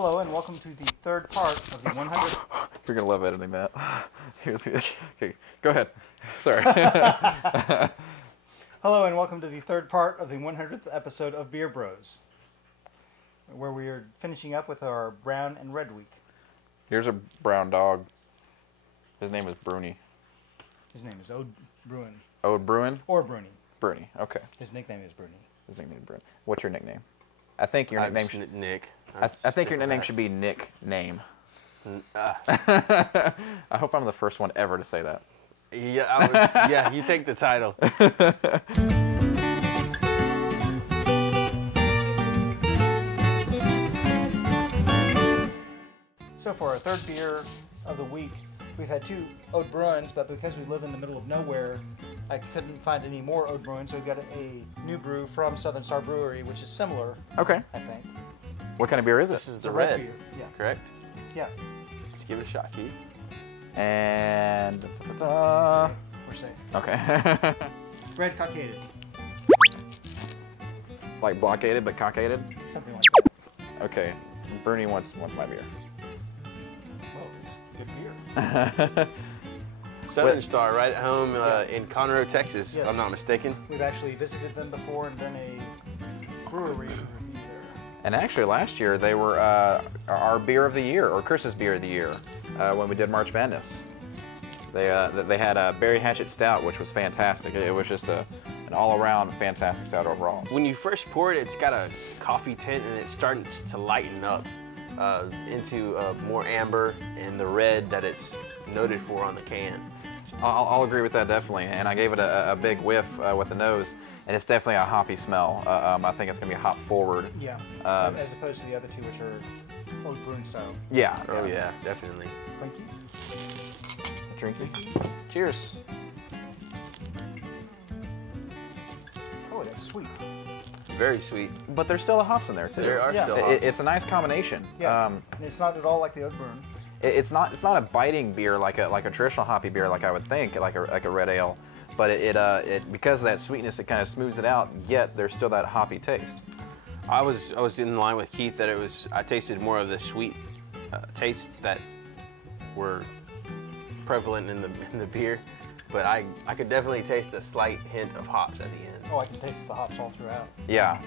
Hello and welcome to the third part of the 100th. You're gonna love editing that. Okay, go ahead. Sorry. Hello and welcome to the third part of the 100th episode of Beer Bros, where we are finishing up with our brown and red week. Here's a brown dog. His name is Bruni. His name is Ode Bruin. Ode Bruin? Or Bruni. Bruni, okay. His nickname is Bruni. His nickname is Bruni. What's your nickname? I think your nickname should... Nick. I think your nickname should be Nick Name. I hope I'm the first one ever to say that. Yeah, yeah, you take the title. So for our third beer of the week, we've had two Ode Bruins, but because we live in the middle of nowhere, I couldn't find any more Ode Bruins, so we've got a new brew from Southern Star Brewery, which is similar, Okay. I think. What kind of beer is it? This is It's the a red red, beer. Yeah. correct? Yeah. Let's give it a shot, Keith. And... We're safe. Okay. Red Cockaded. Like blockaded, but cockaded? Something like that. Okay. Bruni wants my beer. Well, it's good beer. Southern Star, right at home in Conroe, Texas, Yes. if I'm not mistaken. We've actually visited them before and done a brewery review there. And actually, last year they were our beer of the year, or Chris's beer of the year, when we did March Madness. They had a Berry Hatchet Stout, which was fantastic. It was just an all-around fantastic stout overall. When you first pour it, it's got a coffee tint and it starts to lighten up into more amber and the red that it's noted for on the can. I'll agree with that definitely, and I gave it a big whiff with the nose, and it's definitely a hoppy smell. I think it's gonna be hop forward. Yeah, as opposed to the other two, which are Old Brewing style. Yeah. Oh yeah, definitely. Thank you. Drinky. Cheers. Oh, that's sweet. Very sweet. But there's still the hops in there too. There are Yeah. still hops. It's a nice combination. Yeah, and it's not at all like the Old Brew. It's not a biting beer like a traditional hoppy beer like I would think, like a red ale, but it because of that sweetness, it kind of smooths it out. Yet there's still that hoppy taste. I was in line with Keith that I tasted more of the sweet tastes that were prevalent in the beer, but I could definitely taste a slight hint of hops at the end. Oh, I can taste the hops all throughout. Yeah.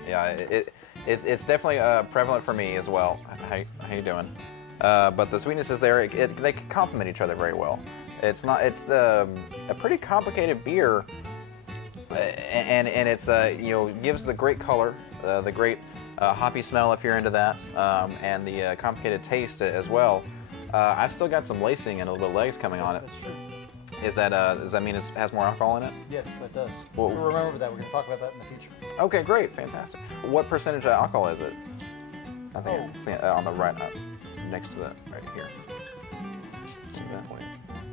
It's definitely prevalent for me as well. How you doing? But the sweetness is there. They can complement each other very well. It's a pretty complicated beer, and it's gives the great color, the great hoppy smell if you're into that, and the complicated taste as well. I've still got some lacing and a little legs coming on it. That's true. Does that mean it has more alcohol in it? Yes, that does. Well- We'll remember that. We're going to talk about that in the future. Okay, great, fantastic. What percentage of alcohol is it? I think I see it, on the right, next to that, right here. See that way?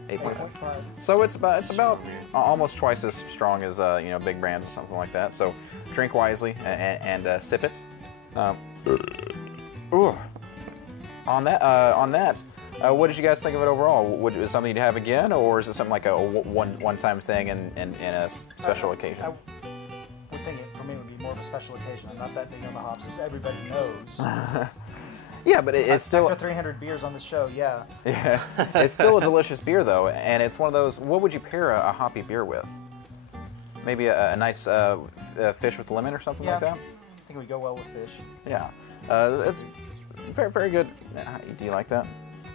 8.5. 8.5. So it's about almost twice as strong as big brands or something like that. So drink wisely and sip it. Ooh. On that. What did you guys think of it overall? Is it something you'd have again, or is it something like a one-time thing and a special occasion? I would think it for me would be more of a special occasion. I'm not that big on the hops, as everybody knows. Yeah, but it's still... After 300 beers on the show, yeah. Yeah, it's still a delicious beer, though, and it's one of those... What would you pair a hoppy beer with? Maybe a nice fish with lemon or something like that? I think it would go well with fish. Yeah. It's very, very good. Do you like that?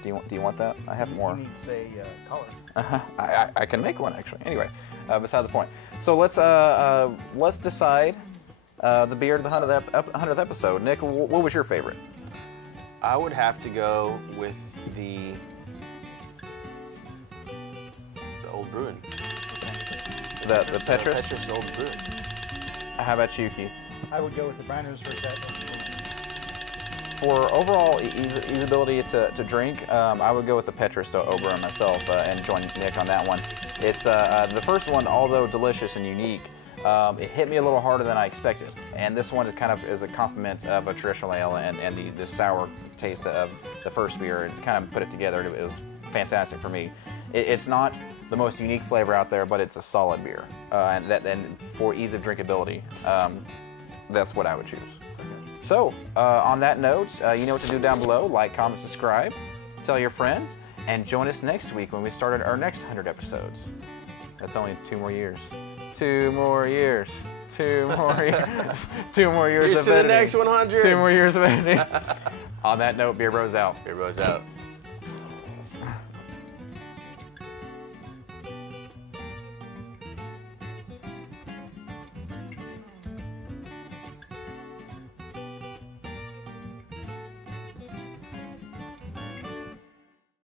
Do you want that? I have more. He needs a color. I can make one, actually. Anyway, beside the point. So let's decide the beer of the 100th episode. Nick, what was your favorite? I would have to go with the Old Bruin. The Petrus? Petrus Old Bruin. How about you, Keith? I would go with the Brown Nose Rosette. For overall easeability to drink, I would go with the Petrus Oberon myself and join Nick on that one. It's the first one, although delicious and unique, it hit me a little harder than I expected. And this one is kind of is a complement of a traditional ale and the sour taste of the first beer. It kind of put it together. It was fantastic for me. It's not the most unique flavor out there, but it's a solid beer. And for ease of drinkability, that's what I would choose. So, on that note, you know what to do down below. Like, comment, subscribe, tell your friends, and join us next week when we start our next 100 episodes. That's only 2 more years. 2 more years. 2 more years. 2 more years Here's of to editing. the next 100. 2 more years of editing. On that note, Beer Bros out. Beer Bros out.